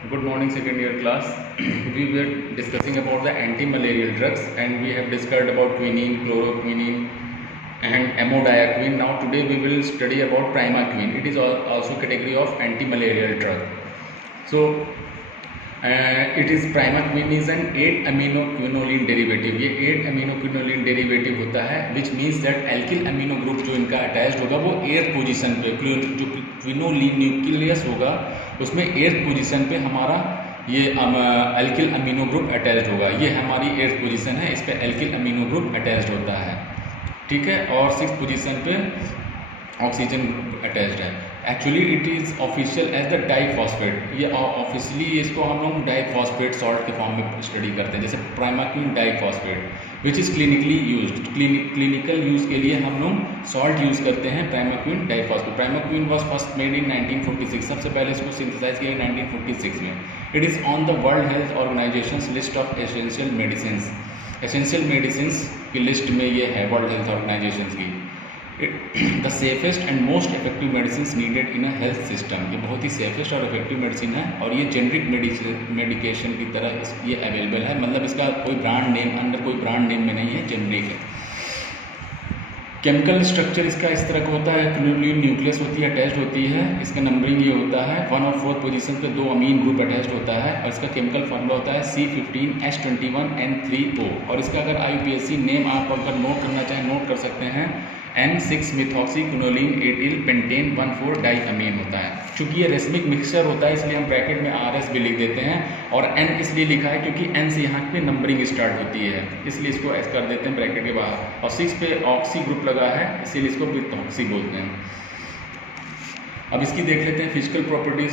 Good morning, second year class. We were discussing about the anti-malarial drugs, and we have discussed about quinine, chloroquine, and amodiaquine. Now today we will study about primaquine. It is also category of anti-malarial drug. So it is primaquine is an 8-aminoquinoline derivative. ये 8-aminoquinoline derivative होता है, which means that alkyl amino group जो इनका attached होगा वो 8th position पे, जो quinoline nucleus होगा उसमें 8th पोजीशन पे हमारा ये अल्किल अमीनो ग्रुप अटैच्ड होगा। ये हमारी 8th पोजीशन है, इस पे अल्किल अमीनो ग्रुप अटैच्ड होता है, ठीक है। और 6th पोजीशन पे ऑक्सीजन ग्रुप अटैच्ड है। Actually it is official as the diphosphate. ये ऑफिशियली इसको हम लोग डाइफॉस्फेट सॉल्ट के फॉर्म में स्टडी करते हैं, जैसे primaquine diphosphate which is clinically used. Clinical use के लिए हम लोग सॉल्ट यूज़ करते हैं primaquine diphosphate. Primaquine was first made in 1946, सबसे पहले इसको सिंथेसाइज किया 1946 में। It is on the world health organization list of essential medicine. Essential medicine की लिस्ट में ये है वर्ल्ड हेल्थ ऑर्गेनाइजेशन की। The safest and most effective medicine needed in a health system. ये बहुत ही सेफेस्ट और इफेक्टिव मेडिसिन है, और ये जेनरिक मेडिकेशन की तरह ये अवेलेबल है, मतलब इसका कोई ब्रांड नेम अंडर कोई ब्रांड नेम में नहीं है, जेनरिक है। केमिकल स्ट्रक्चर इसका इस तरह का होता है, क्विनोलिन न्यूक्लियस होती है, अटैच्ड होती है। इसका नंबरिंग ये होता है 1 और 4 पोजीशन पे 2 अमीन ग्रुप अटैच्ड होता है, और इसका केमिकल फार्मूला होता है C15H21N3O। और इसका अगर IUPAC नेम आप अगर नोट करना चाहें नोट कर सकते हैं, N6-methoxyquinoline एटिल पेंटेन 1,4 डाइअमीन होता है। चूँकि ये रेसमिक मिक्सचर होता है इसलिए हम ब्रैकेट में RS भी लिख देते हैं, और N इसलिए लिखा है क्योंकि N से यहाँ पे नंबरिंग स्टार्ट होती है, इसलिए इसको ऐसे कर देते हैं ब्रैकेट के बाहर। और 6 पे ऑक्सी ग्रुप लगा है, इसीलिए इसको मिथॉक्सी बोलते हैं। अब इसकी देख लेते हैं physical properties.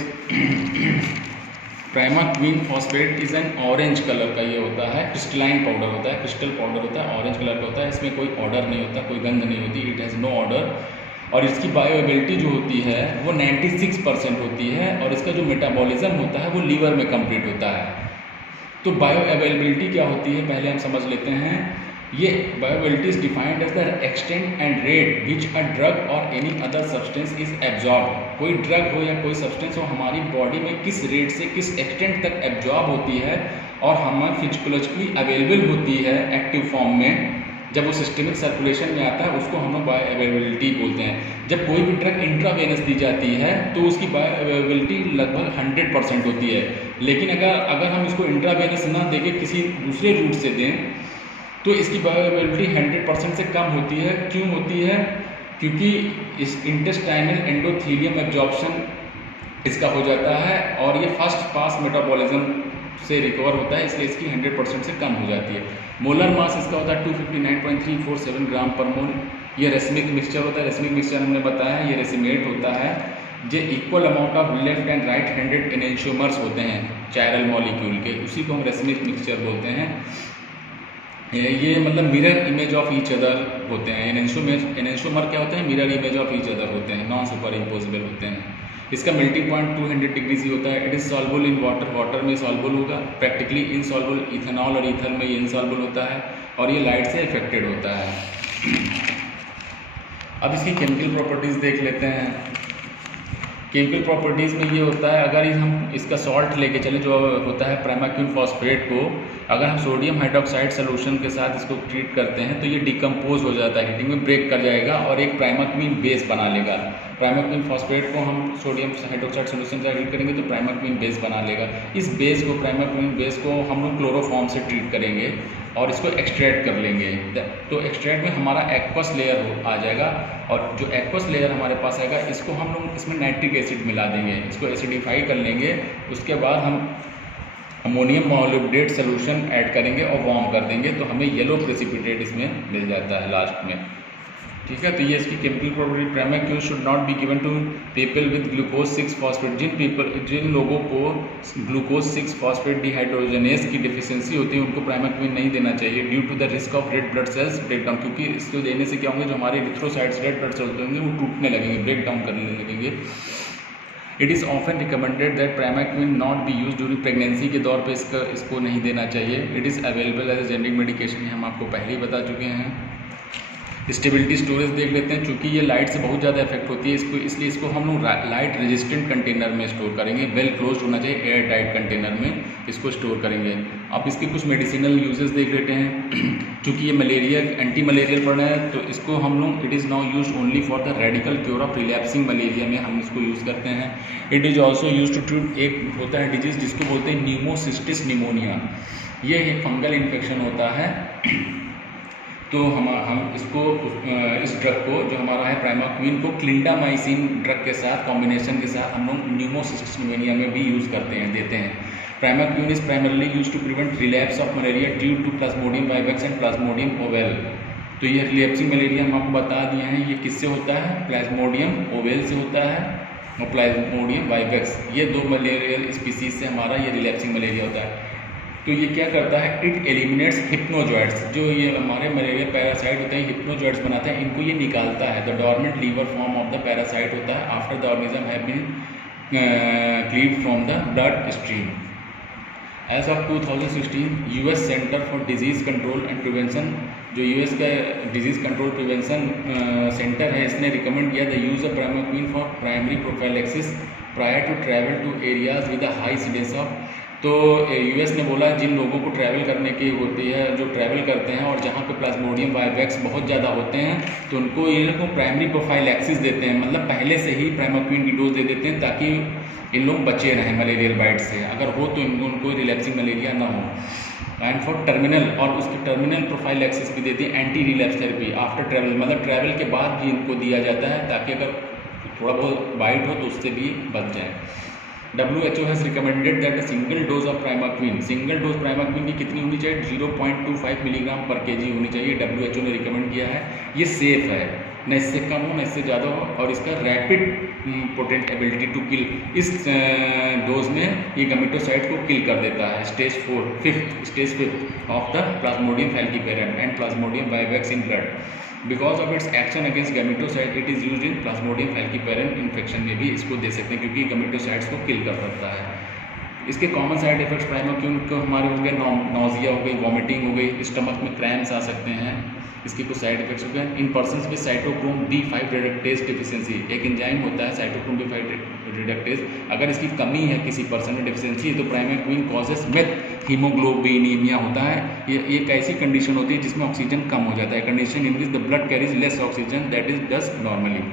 Primaquine phosphate is an orange colour का ये होता है, क्रिस्टलाइन पाउडर होता है, क्रिस्टल पाउडर होता है, ऑरेंज कलर का होता है। इसमें कोई ऑर्डर नहीं होता, कोई गंध नहीं होती, इट हैज़ नो ऑर्डर। और इसकी बायोअवेलेबिलिटी जो होती है वो 96% होती है, और इसका जो मेटाबॉलिज्म होता है वो लीवर में कंप्लीट होता है। तो बायोअवेलेबिलिटी क्या होती है पहले हम समझ लेते हैं। ये bioavailability is defined as the extent and rate which a drug और any other substance is absorb. कोई ड्रग हो या कोई सब्सटेंस हो हमारी बॉडी में किस रेट से किस एक्सटेंट तक एब्जॉर्ब होती है और हमें फिजियोलॉजिकली अवेलेबल होती है एक्टिव फॉर्म में, जब वो सिस्टमिक सर्कुलेशन में आता है उसको हम लोग बायोअवेलेबिलिटी बोलते हैं। जब कोई भी ड्रग इंट्रावेनस दी जाती है तो उसकी बायोअवेलेबिलिटी लगभग 100% होती है, लेकिन अगर हम इसको इंट्रावेनस ना देके किसी दूसरे रूट से दें तो इसकी बायोअवेलेबिलिटी 100% से कम होती है। क्यों होती है? क्योंकि इस इंटेस्टाइनल एंडोथीलियम एब्जॉर्प्शन इसका हो जाता है, और ये फर्स्ट पास मेटाबॉलिज्म से रिकवर होता है, इसलिए इसकी 100% से कम हो जाती है। मोलर मास इसका होता है 259.347 ग्राम पर मोल। ये रेसमिक मिक्सचर होता है, रेसमिक मिक्सचर हमने बताया ये रेसिमेट होता है। जो equal amount of left and right handed enantiomers होते हैं चायरल मॉलिक्यूल के, उसी को हम रेसमिक मिक्सचर बोलते हैं। ये मतलब mirror image of each other होते हैं। एनेंशियोमर क्या होते हैं? Mirror image of each other होते हैं, नॉन सुपर इम्पोजिबल होते हैं। इसका मेल्टिंग पॉइंट 200 डिग्री ही होता है। It is soluble in water, water में सॉल्युबल होगा। प्रैक्टिकली इनसॉल्युबल इथेनॉल और ईथर में ये इनसॉल्युबल होता है, और ये लाइट से इफेक्टेड होता है। अब इसकी केमिकल प्रॉपर्टीज़ देख लेते हैं। केमिकल प्रॉपर्टीज़ में ये होता है, अगर हम इसका सॉल्ट लेके चले जो होता है प्राइमाक्विन फॉस्फेट को, अगर हम सोडियम हाइड्रोक्साइड सोल्यूशन के साथ इसको ट्रीट करते हैं तो ये डिकम्पोज हो जाता है, हीटिंग में ब्रेक कर जाएगा और एक प्राइमाक्विन बेस बना लेगा। प्राइमाक्विन फॉस्फेट को हम सोडियम हाइड्रोक्साइड सोल्यूशन से ट्रीट करेंगे तो प्राइमाक्विन बेस बना लेगा। इस बेस को प्राइमाक्विन बेस को हम लोग क्लोरोफॉर्म से ट्रीट करेंगे और इसको एक्सट्रैक्ट कर लेंगे। तो एक्सट्रैक्ट में हमारा एक्वस लेयर आ जाएगा, और जो एक्वस लेयर हमारे पास आएगा इसको हम लोग इसमें नाइट्रिक एसिड मिला देंगे, इसको एसिडिफाई कर लेंगे। उसके बाद हम अमोनियम मोनोलिब्डेट सोल्यूशन ऐड करेंगे और वार्म कर देंगे, तो हमें येलो प्रेसिपिटेट इसमें मिल जाता है लास्ट में, ठीक है। तो ये इसकी chemical property. Primaquine should not be given to people with glucose 6 phosphate. जिन लोगों को ग्लूकोज 6 फॉस्फेट डिहाइड्रोजनेस की डिफिशियंसी होती है उनको प्राइमाक्विन नहीं देना चाहिए, due to the risk of red blood cells breakdown. क्योंकि इसको देने से क्या होंगे, जो हमारे इरिथ्रोसाइट्स रेड ब्लड सेल्स होंगे वो टूटने लगेंगे, ब्रेक डाउन करने लगेंगे। It is often recommended that primaquine not be use during pregnancy के दौर पे इसको नहीं देना चाहिए। It is available as a generic medication, हम आपको पहले ही बता चुके हैं। स्टेबिलिटी स्टोरेज देख लेते हैं। चूँकि ये लाइट से बहुत ज़्यादा इफेक्ट होती है इसको, इसलिए इसको हम लोग लाइट रेजिस्टेंट कंटेनर में स्टोर करेंगे। वेल क्लोज होना चाहिए, एयर टाइट कंटेनर में इसको स्टोर करेंगे। अब इसके कुछ मेडिसिनल यूजेस देख लेते हैं। चूँकि ये मलेरिया एंटी मलेरियल पड़ रहा है तो इसको हम लोग, it is now use only for the radical cure of relapsing malaria में हम इसको यूज़ करते हैं। It is also use to treat, एक होता है डिजीज़ जिसको बोलते हैं न्यूमोसिस्टिस निमोनिया, ये एक फंगल इन्फेक्शन होता है। तो हम इसको इस ड्रग को जो हमारा है प्राइमाक्विन को क्लिंडामाइसिन ड्रग के साथ कॉम्बिनेशन के साथ हम लोग न्यूमोसिस्टिस निमोनिया में भी यूज़ करते हैं, देते हैं। Primaquine is primarily use to prevent relapse of malaria due to plasmodium vivax and plasmodium ovale. तो ये रिलैप्सिंग मलेरिया हम आपको बता दिए हैं, ये किससे होता है, प्लाज्मोडियम ओवेल से होता है और प्लाज्मोडियम वाइवेक्स, ये दो मलेरियल स्पीसीज से हमारा ये रिलैप्सिंग मलेरिया होता है। तो ये क्या करता है, इट एलिमिनेट्स हिप्नोजॉइड्स, जो ये हमारे मलेरिया पैरासाइट होते हैं हिप्नोजॉइड्स बनाते हैं, इनको ये निकालता है। The dormant liver form of the parasite होता है after the organism have been cleaved from the blood stream. As of 2016 US center for disease control and prevention, जो यूएस का डिजीज़ कंट्रोल प्रिवेंशन सेंटर है, इसने recommend किया the use of primaquine for primary prophylaxis prior to travel to areas with a high incidence of. तो US ने बोला जिन लोगों को ट्रैवल करने की होती है, जो ट्रैवल करते हैं और जहाँ पे प्लाज्मोडियम वाइवेक्स बहुत ज़्यादा होते हैं, तो उनको ये लोग प्राइमरी प्रोफाइलैक्सिस देते हैं, मतलब पहले से ही प्राइमाक्विन की डोज दे देते हैं ताकि इन लोग बचे रहें मलेरियल बाइट से, अगर हो तो उनको रिलैप्सिंग मलेरिया ना हो। एंड फॉर टर्मिनल, और उसकी टर्मिनल प्रोफाइलैक्सिस भी देती है anti relapse therapy after travel, मतलब ट्रैवल के बाद भी इनको दिया जाता है ताकि अगर थोड़ा बहुत बाइट हो तो उससे भी बच जाए। WHO has recommended that a single dose of primaquine, single dose primaquine की कितनी होनी चाहिए, 0.25 मिलीग्राम पर केजी होनी चाहिए, WHO ने रिकमेंड किया है। ये सेफ है, न इससे कम हो न इससे ज़्यादा हो, और इसका rapid potent ability to kill, इस डोज में ये गमेटोसाइट को किल कर देता है। Stage 5 of the plasmodium falciparum and plasmodium vivax in blood. Because of its action against gametocyte it is used in plasmodium falciparum infection में भी इसको दे सकते हैं, क्योंकि गमेटोसाइट्स को किल कर सकता है। इसके कॉमन साइड इफेक्ट्स प्राइमाक्विन को हमारे हो गए, नौजिया हो गई, वॉमिटिंग हो गई, स्टमक में क्रैम्स आ सकते हैं, इसके कुछ साइड इफेक्ट्स हो गए। In persons with cytochrome B5 reductase deficiency, एक एंजाइम होता है साइटोक्रोम B5 रिडक्टेज, अगर इसकी कमी है किसी पर्सन में डिफिशियंसी है तो प्राइमाक्विन कॉजेस मेथ हीमोग्लोबिनीमिया होता है। ये एक ऐसी कंडीशन होती है जिसमें ऑक्सीजन कम हो जाता है, condition in which the blood carries less oxygen that is does normally.